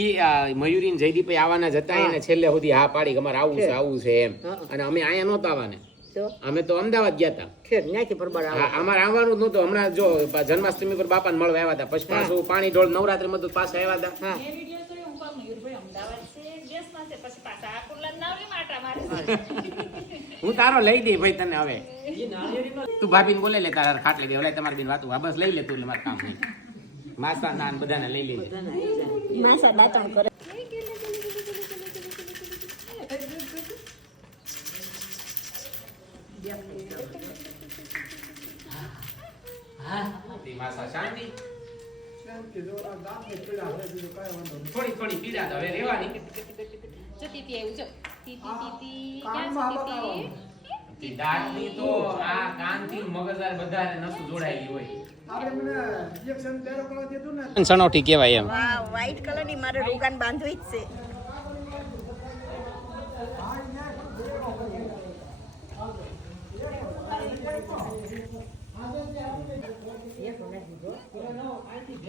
ઈ મયુરી ને જયદીપ આવવાના જતા એને છેલ્લે સુધી હા પાડી કે અમારે આવું છે એમ. અને અમે અહીંયા નહોતા આવવાને, અમે તો અમદાવાદ ગયા હતા. અમારે આવવાનું જ નહોતું. હમણાં જો જન્માષ્ટમી પર બાપાને મળવા આવ્યા હતા, પછી પાછું પાણી ઢોળ નવરાત્રી માં પાછા આવ્યા હતા. હું તારો લઈ દઈ ભાઈ તને. હવે તું ભાભીને બોલે લે તારા ખાટલે દે. તમારી બેન વાતું બસ લઈ લે તું, એટલે મારે કામ નહીં. માસા ના બધાને લઈ લેજે. માસા દાંતણ કરે. માસા શાંતિ થોડી પીડા તો હવે રેવાની. દાંતની તો આ કાનથી મગજદાર બધાને નસું જોડાયેલી હોય. સણોઠી કહેવાય એમ. વાહ, વ્હાઈટ કલર ની મારે રોગાન બાંધવી જ છે.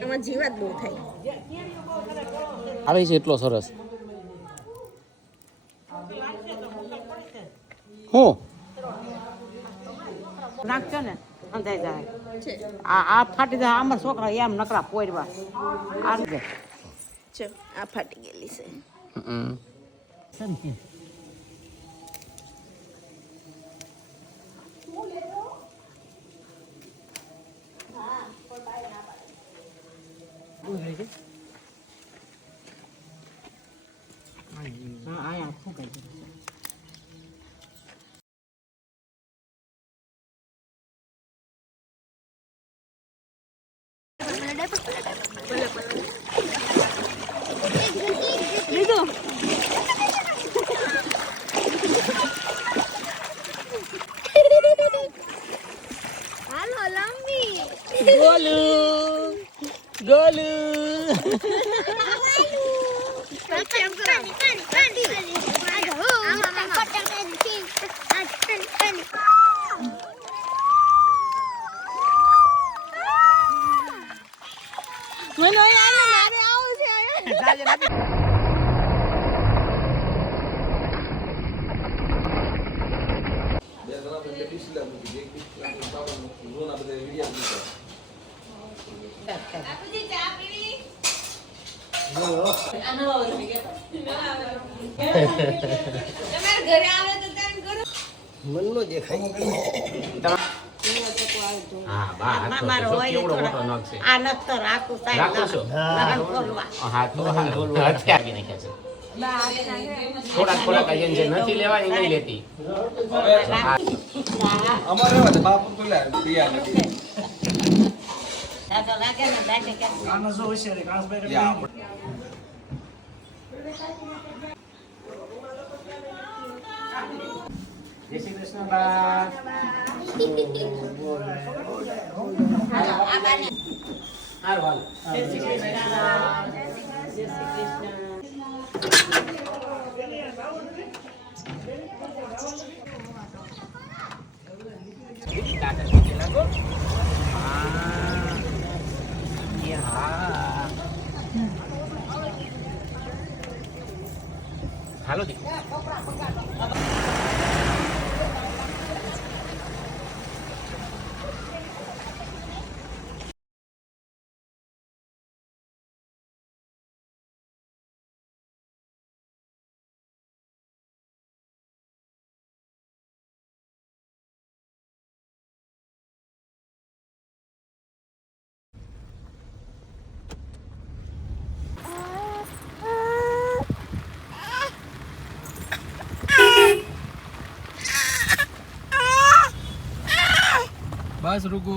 એમાં જીવાત બહુ થાય. આવે છે એટલો સરસ. હું નાખજો ને અંધાઈ જાય. આ ફાટી જાય. આમાં છોકરા એમ નકરા પોરવા. જો આ ફાટી ગયેલી છે. લીધો હાલો લંબી ગોલુ ગોલુ મને મારે આવું છે. મનનો દેખાય. હા બા મારો હોય કેવડો મોટો નખ છે. આ નતર આખું સાઈડ રાખો છો? ખોલવા. હાથ નો અત્યારે નાખ્યા છે. થોડાક જે નથી લેવાની નહીં લેતી. અમારે બાપુ પેલા તૈયાર નથી. દાદા લાગે ને દાદા કે આનો જો હશે રે કાંસભાઈ રે. જય શ્રી કૃષ્ણ બા. હાલ હાલ. જય શ્રી કૃષ્ણ. જય શ્રી કૃષ્ણ. હાલો દી. બસ રૂકો.